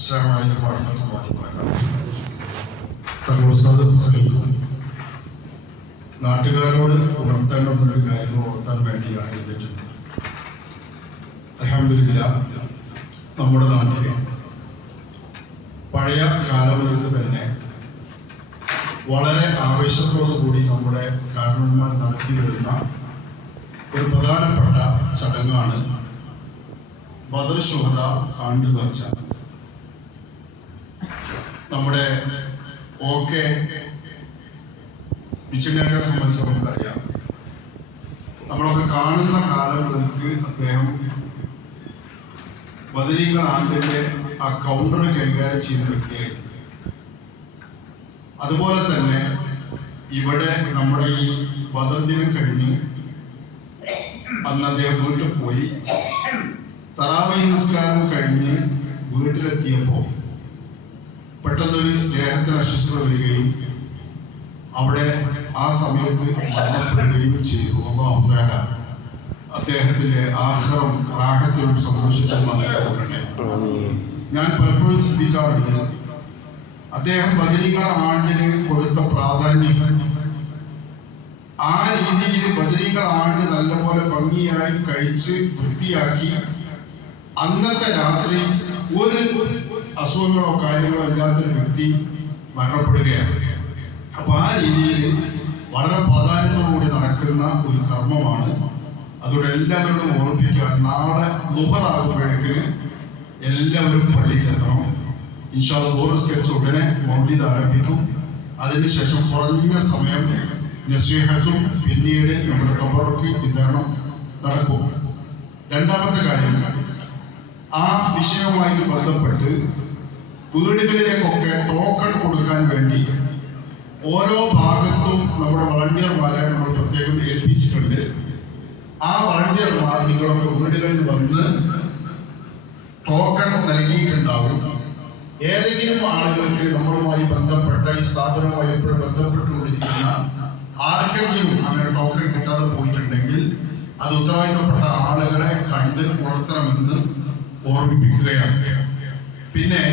السلام عليكم ورحمة الله وبركاته. തങ്ങൾ ഉസ്താദ് പ്രസംഗിക്കും. നാട്ടുകാരോട് ഉണർത്തേണ്ടുന്നൊരു കാര്യം ഓർത്താൻ വേണ്ടിയാണ് എഴുതിയിട്ടുള്ളത്. അൽഹംദുലില്ലാഹ് നമ്മുടെ നാട്ടിലെ പഴയ കാലം മുതൽ തന്നെ വളരെ ആവേശത്തോടു കൂടി നമ്മുടെ കാരണന്മാർ നടത്തി വരുന്ന ഒരു പ്രധാനപ്പെട്ട ചടങ്ങാണ് ബദർ ശുഹദ ആണ്ട് നേർച്ച. നമ്മുടെ ഓക്കെ മിച്ചനായകരെ സംബന്ധിച്ച് നമുക്കറിയാം. നമ്മളൊക്കെ കാണുന്ന കാലം മുതൽക്ക് അദ്ദേഹം ബദരീങ്ങൾ ആണ്ടിന്റെ ആ കൗണ്ടർ കൈകാര്യം ചെയ്യുന്ന വ്യക്തിയായിരുന്നു. അതുപോലെ തന്നെ ഇവിടെ നമ്മുടെ ഈ ബദർ ദിനം കഴിഞ്ഞ് അന്ന് അദ്ദേഹം വീട്ടിൽ പോയി തറാവീഹ് നിസ്കാരം കഴിഞ്ഞ് വീട്ടിലെത്തിയപ്പോൾ പെട്ടെന്നൊരു ദേഹത്തിന് അസ്വസ്ഥത വരികയും അവിടെ ആ സമയത്ത് മരണപ്പെടുകയും ചെയ്തു. അല്ലാഹു തആല അദ്ദേഹത്തിന്റെ ആഖിറം റാഹത്തിലും സന്തോഷത്തിലും നൽകട്ടെ. ഞാൻ പലപ്പോഴും ചിന്തിക്കാറുണ്ട്, അദ്ദേഹം ബദരീങ്ങളെ ആണ്ടിന് കൊടുത്ത പ്രാധാന്യം, ആ രീതിയിൽ ബദരീങ്ങളെ ആണ്ട് നല്ലപോലെ ഭംഗിയായി കഴിച്ച് വൃത്തിയാക്കി അന്നത്തെ രാത്രി ഒരു അസുഖങ്ങളോ കാര്യങ്ങളോ ഇല്ലാത്തൊരു വ്യക്തി മരണപ്പെടുകയാണ്. അപ്പൊ ആ രീതിയിൽ വളരെ പ്രാധാന്യത്തോടുകൂടി നടക്കുന്ന ഒരു കർമ്മമാണ്. അതോടെ എല്ലാവരോടും ഓർമ്മിപ്പിക്കാൻ, നാളെ ളുഹറാകുമ്പോഴേക്ക് എല്ലാവരും പള്ളിയിലെത്തണം. ഇൻഷാ അല്ലാഹ് നിസ്കരിച്ച ഉടനെ മൗലിദ് ആരംഭിക്കും. അതിനുശേഷം കുറഞ്ഞ സമയം നസീഹത്തും പിന്നീട് നമ്മുടെ ഖബർക്ക് വിതരണം നടക്കും. രണ്ടാമത്തെ കാര്യം, ആ വിഷയവുമായിട്ട് ബന്ധപ്പെട്ട് വീടുകളിലേക്കൊക്കെ ടോക്കൺ കൊടുക്കാൻ വേണ്ടി ഓരോ ഭാഗത്തും നമ്മുടെ വളണ്ടിയർമാരെ നമ്മൾ പ്രത്യേകം ഏൽപ്പിച്ചിട്ടുണ്ട്. ആ വളണ്ടിയർമാർ നിങ്ങളൊക്കെ വീടുകളിൽ വന്ന് ടോക്കൺ നൽകിയിട്ടുണ്ടാവും. ഏതെങ്കിലും ആളുകൾക്ക് നമ്മളുമായി ബന്ധപ്പെട്ട ഈ സ്ഥാപനവുമായി എപ്പോഴും ബന്ധപ്പെട്ടുകൊണ്ടിരിക്കുന്ന ആർക്കെങ്കിലും അങ്ങനെ ടോക്കൺ കിട്ടാതെ പോയിട്ടുണ്ടെങ്കിൽ അത് ഉത്തരവാദിത്തപ്പെട്ട ആളുകളെ കണ്ട് ഉണർത്തണമെന്ന് ഓർമ്മിപ്പിക്കുകയാണ്. പിന്നെ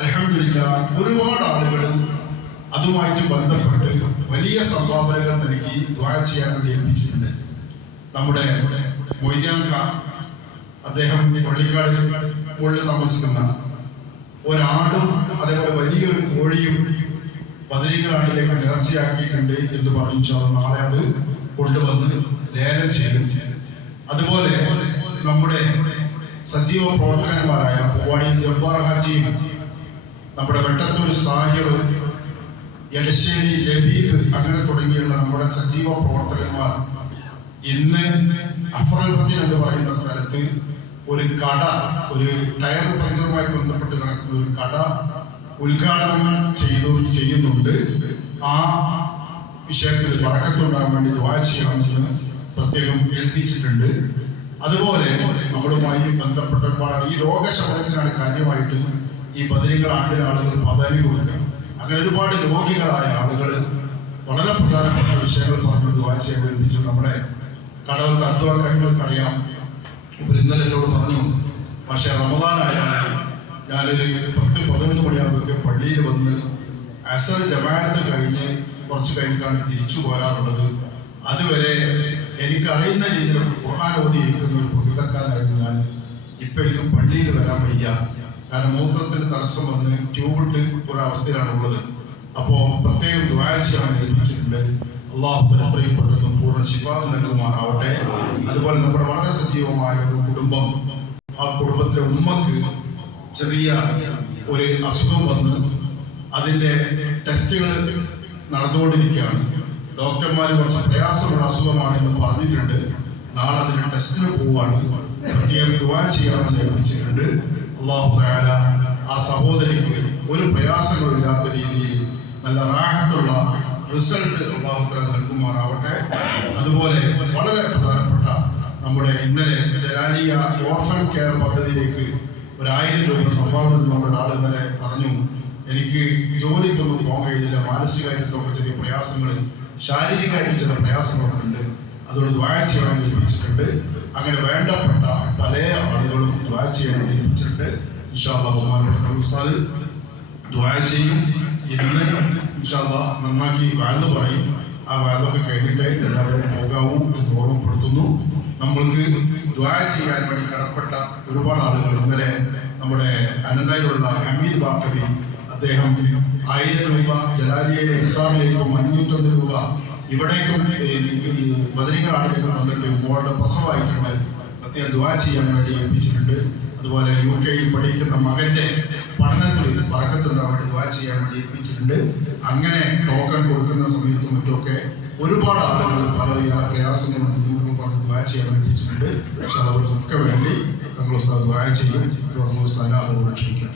അൽഹംദുലില്ലാഹ് ഒരുപാട് ആളുകൾ അതുമായിട്ട് ബന്ധപ്പെട്ട് വലിയ സംഭാവനകൾ നൽകി ദുആ ചെയ്യാൻ ഏൽപ്പിച്ചിട്ടുണ്ട്. നമ്മുടെ മൊയ്യാങ്ക അദ്ദേഹം പള്ളിക്കാട് മുകളിൽ താമസിക്കുന്ന ഒരാടും അതേപോലെ വലിയൊരു കോഴിയും ബദരീങ്ങൾ ആണ്ടിലേക്ക് നേർച്ചയാക്കിയിട്ടുണ്ട് എന്ന് പറഞ്ഞു. നാളെ അത് കൊണ്ടുവന്ന് ലേലം ചെയ്യും. അതുപോലെ നമ്മുടെ സജീവ പ്രവർത്തകന്മാരായ പൂവാടി ജബ്ബാർ ഹാജിയും നമ്മുടെ വെട്ടത്തൂർ സാഹിർ, എടശ്ശേരി ലബീബ്, അങ്ങനെ തുടങ്ങിയുള്ള നമ്മുടെ സജീവ പ്രവർത്തകന്മാർ ഇന്ന് അഫ്രൽപത്തി എന്ന് പറയുന്ന സ്ഥലത്ത് ഒരു കട, ഒരു ടയർ പഞ്ചറുമായി ബന്ധപ്പെട്ട് നടക്കുന്ന ഒരു കട ഉദ്ഘാടനം ചെയ്യുന്നുണ്ട്. ആ വിഷയത്തിൽ ബറക്കത്തുണ്ടാകാൻ വേണ്ടി ദുആ ചെയ്യണമെന്ന് പ്രത്യേകം ഏൽപ്പിച്ചിട്ടുണ്ട്. അതുപോലെ നമ്മളുമായി ബന്ധപ്പെട്ട ഒരുപാട് ഈ രോഗശമനത്തിനാണ് കാര്യമായിട്ട് ഈ ബദരീങ്ങൾ ആണ്ടിന് ആളുകൾ പ്രാധാന്യം കൊടുക്കുക. അങ്ങനെ ഒരുപാട് രോഗികളായ ആളുകൾ വളരെ പ്രധാനപ്പെട്ട വിഷയങ്ങൾ പറഞ്ഞു ദുആ ചെയ്യാൻ ഏൽപ്പിച്ചത് നമ്മുടെ കടവത്ത് അദ്വാ കാര്യങ്ങൾക്കറിയാം. ഇപ്പൊ ഇന്നലെ എന്നോട് പറഞ്ഞു, പക്ഷെ റമദാനായാൽ ഞാനൊരു 10-11 മണിയാകുമ്പോൾ പള്ളിയിൽ വന്ന് അസർ ജമാഅത്ത് കഴിഞ്ഞ് കുറച്ച് കഴിഞ്ഞിട്ടാണ് തിരിച്ചു പോരാറുള്ളത്. അതുവരെ എനിക്കറിയുന്ന രീതിയിലൊക്കെ ഖുർആൻ ഓതി ഇരിക്കുന്ന ഒരു പുരുതക്കാരായിരുന്നു ഞാൻ. ഇപ്പൊ എനിക്ക് പള്ളിയിൽ വരാൻ വയ്യ, കാരണം മൂത്രത്തിന് തടസ്സം വന്ന് ട്യൂബിട്ട് ഒരവസ്ഥയിലാണ് ഉള്ളത്. അപ്പോ പ്രത്യേകം ദുആ ചെയ്യാൻ ഏൽപ്പിച്ചിട്ടുണ്ട്. അല്ലാഹു എത്രയും പെട്ടെന്ന് പൂർണ്ണ ശിഫാ നൽകുമാറാവട്ടെ. അതുപോലെ നമ്മുടെ വളരെ സജീവമായ ഒരു കുടുംബം, ആ കുടുംബത്തിലെ ഉമ്മക്ക് ചെറിയ ഒരു അസുഖം വന്ന് അതിന്റെ ടെസ്റ്റുകൾ നടന്നുകൊണ്ടിരിക്കുകയാണ്. ഡോക്ടർമാർ കുറച്ച് പ്രയാസമുള്ള അസുഖമാണെന്ന് പറഞ്ഞിട്ടുണ്ട്. നാളെ അതിന് ടെസ്റ്റിന് പോവാണ്. പ്രത്യേകം ദുആ ചെയ്യണമെന്ന് ഏൽപ്പിച്ചിട്ടുണ്ട്. അല്ലാഹു തആല ആ സഹോദരിക്ക് ഒരു പ്രയാസങ്ങളില്ലാത്ത രീതിയിൽ നല്ല റാഹത്തുള്ള റിസൾട്ട് അല്ലാഹു തആല നൽകുമാറാവട്ടെ. അതുപോലെ വളരെ പ്രധാനപ്പെട്ട നമ്മുടെ ഇന്നലെ ജലാലിയ ഓർഫൻ കെയർ പദ്ധതിയിലേക്ക് 1000 രൂപ സംഭാവന നമ്മുടെ ഒരാൾ ഇന്നലെ പറഞ്ഞു, എനിക്ക് ജോലിക്കൊന്നും പോകാൻ കഴിയില്ല, മാനസികമായിട്ടൊക്കെ ചെറിയ പ്രയാസങ്ങൾ, ശാരീരികമായിട്ട് ചില പ്രയാസങ്ങളൊക്കെ ഉണ്ട്, അതുകൊണ്ട് ദുആ ചെയ്യാൻ ഏൽപ്പിച്ചിട്ടുണ്ട്. അങ്ങനെ വേണ്ടപ്പെട്ട പല ആളുകളും ദുആ ചെയ്യാൻ ഏൽപ്പിച്ചിട്ടുണ്ട്. ഇൻഷാ അല്ലാഹ് ബഹുമാനപ്പെട്ട ഉസ്താദ് ദുആ ചെയ്യും. ഇന്ന് ഇൻഷാ അല്ലാഹ് നന്നാക്കി വാഴ്ന്നു പറയും. ആ വാദമൊക്കെ കഴിഞ്ഞിട്ട് എല്ലാവരും പോകാവൂ എന്ന് ഓർമ്മപ്പെടുത്തുന്നു. നമ്മൾക്ക് ദുആ ചെയ്യാൻ വേണ്ടി കടപ്പെട്ട ഒരുപാട് ആളുകൾ ഇന്നലെ നമ്മുടെ അനന്തയിലുള്ള ഹമീദ് ബാക്കവി അദ്ദേഹം 1000 രൂപ ജലാലിയയിലെ ഇഫ്താറിലേക്കും 501 രൂപ ഇവിടേക്കും ബദരീങ്ങളാണെങ്കിലും വന്നിട്ട് മോളുടെ പ്രസവമായിട്ടുണ്ട്. അദ്ദേഹം ദുആ ചെയ്യാൻ വേണ്ടി ഏൽപ്പിച്ചിട്ടുണ്ട്. അതുപോലെ UK പഠിക്കുന്ന മകന്റെ പഠനത്തിൽ ബറക്കത്തുണ്ടാവാൻ വേണ്ടി ദുആ ചെയ്യാൻ വേണ്ടി ഏൽപ്പിച്ചിട്ടുണ്ട്. അങ്ങനെ ടോക്കൺ കൊടുക്കുന്ന സമയത്തും മറ്റുമൊക്കെ ഒരുപാട് ആളുകൾ പല പ്രയാസങ്ങളും ബുദ്ധിമുട്ടുകളും പറഞ്ഞ് ദുആ ചെയ്യാൻ ഏൽപ്പിച്ചിട്ടുണ്ട്. പക്ഷെ അവർക്കൊക്കെ വേണ്ടി നമ്മൾ ദുആ ചെയ്യും. അത് ക്ഷണിക്കാം.